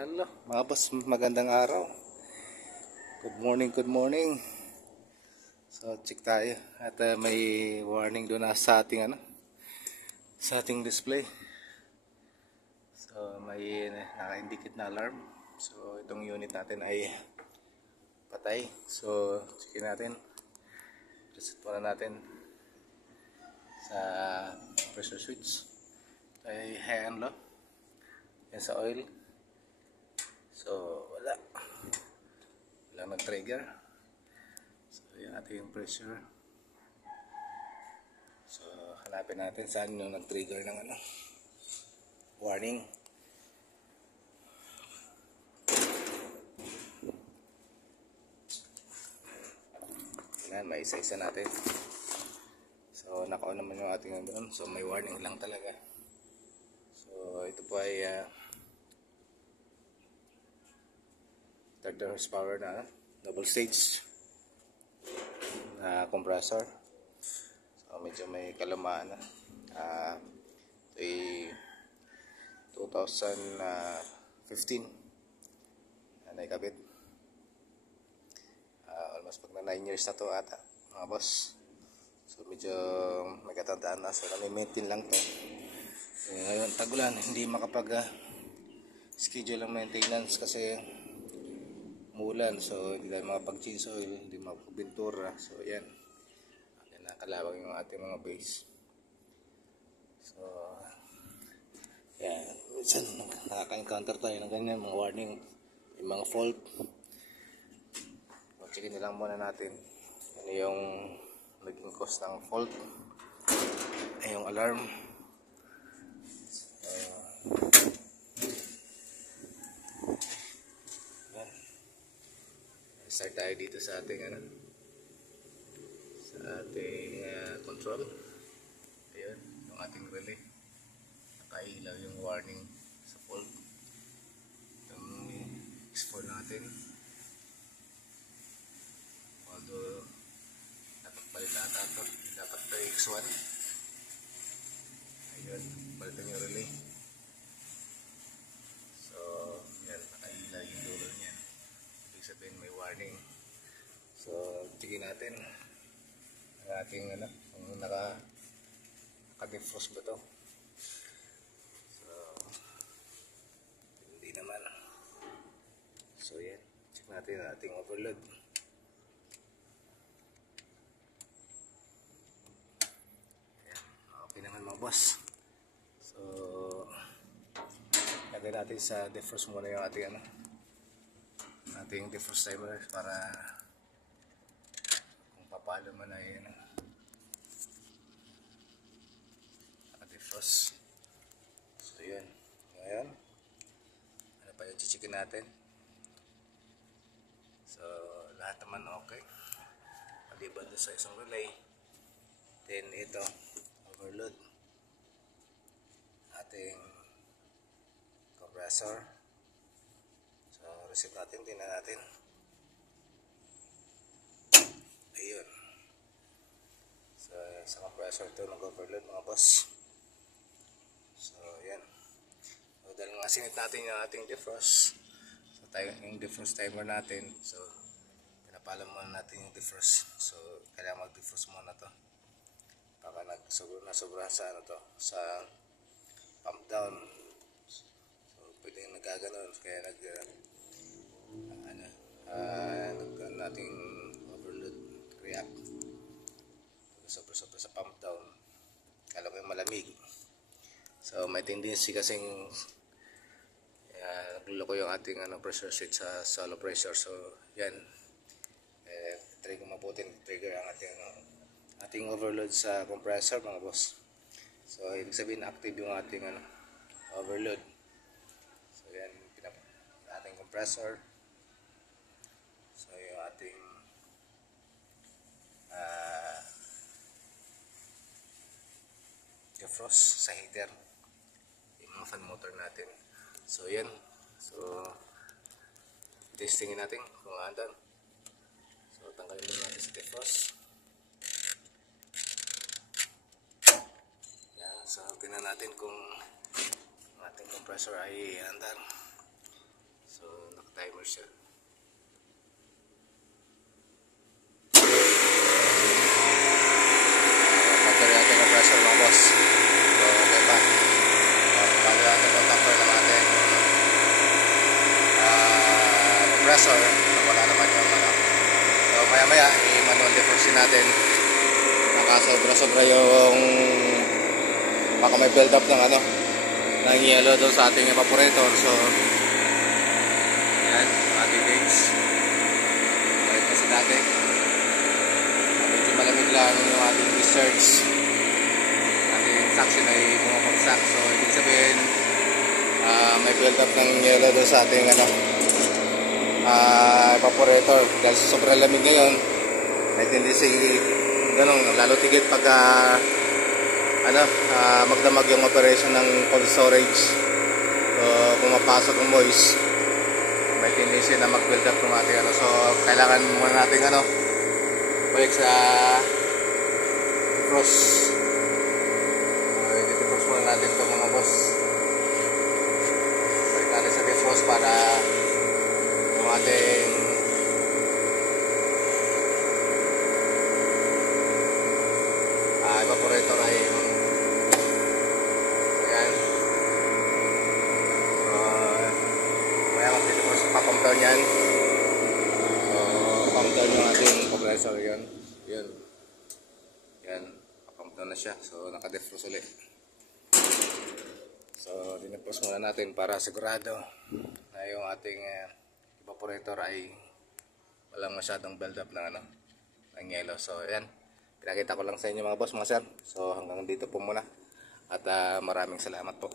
Hello, mga boss, magandang araw. Good morning, good morning. So, check tayo. At may warning doon na sa ating sa ating display. So, may naka-indicate na alarm. So, itong unit natin ay patay. So, checkin natin. Reset muna natin sa pressure switch. Ay high and low. Yan sa oil. So, walang nag-trigger. So, yan natin yung pressure. So, hanapin natin saan yung nag-trigger ng warning. Yan, may isa-isa natin. So, naka-on naman yung ating doon. So, may warning lang talaga. So, ito po ay 30 horsepower na double stage na compressor. So medyo may kalamaan na. Ito ay 2015 na naikabit. Almost pag na 9 years na to ata, mga boss. So medyo may katandaan na. So nami-maintain lang to. Ngayon tagulan, hindi makapag schedule ang maintenance kasi umulan, so hindi tayo makapag-change oil, hindi makapag-bintura. So yan, nakalawag yung ating mga base. So yan, minsan nakaka-encounter tayo ng ganyan, mga warning, yung mga fault. So checkin na lang muna natin ano yung naging cause ng fault. Ay yung alarm. Start tayo dito sa ating control. Ayun, yung ating relay. Nakailaw yung warning sa fault. Itong X4 natin. Although dapat palit ata ito. Dapat ito X1. Ayun, palitan yung relay. So, yan, nakailaw yung dulo niya. Ibig sabihin may warning. So, tignan natin ang ating kung naka-defrost ba ito. So, hindi naman. So, yan. Check natin ang ating overload. Ayan. Okay naman mga boss. So, lagay natin sa defrost muna yung ating defrost timer para kung papaalo man ay naka-defrost. So yun, ngayon ano pa yung chichikin natin. So lahat naman okay maliban doon sa isang relay. Then ito overload ating compressor. So reset natin, tingnan natin. Ayun. So sa compressor ito nag-overload mga boss. So yan. So dahil nga sinit natin yung ating defrost. So tayo yung defrost timer natin. So pinapala muna natin yung defrost. So kailangan mag-defrost muna to. Baka nasobra sa sa pump down. So pwede yung nagkaganon. Kaya nating overload react. Sobra-sobra sa pump down. Kala ko yung malamig. So may tendency kasing nagluloko yung ating pressure switch sa low pressure. So yan. Try ko mabuti trigger ang ating overload sa compressor mga boss. So ibig sabihin active yung ating overload. So yan ating compressor. So yung ating defrost sa heater, yung mga fan motor natin. So yan. So testingin natin kung andan. So tanggalin muna natin sa defrost. So tingnan natin kung ang ating compressor ay andar. siya. Battery natin compressor mga boss. So okay pa. Bago natin ito tamper ng ating compressor. Wala naman yung ano. So maya maya i-manual defrost natin. Nakasobra-sobra yung baka may build up ng ano ng yellow doon sa ating evaporator. So yan ating gauge balik na sa dati. Medyo malamig lang yung ating discharge. Ating suction ay bumabagsak. So ibig sabihin may build up ng yellow doon sa ating ano evaporator dahil sobrang lamig ngayon. May tendency ganun, lalo tigit pag magdamag yung operation ng cold storage. So pumapasok yung moist, may tendency na mag-build up ng ating ano. So kailangan muna nating ano balik sa defrost. I-defrost muna natin ito mga boss. Balik natin sa defrost para yung ating evaporator ay ayan. So maya mag-defrost pa-pump down yan. So pump down yung ating compressor yan. Yan. Yan. Pa-pump down na siya. So naka-defrost ulit. So dinefrost muna natin para sigurado na yung ating evaporator ay walang masyadong build up ng ano ng yellow. So ayan. Pinakita ko lang sa inyo mga boss, mga sir. So hanggang dito po muna. At maraming salamat po.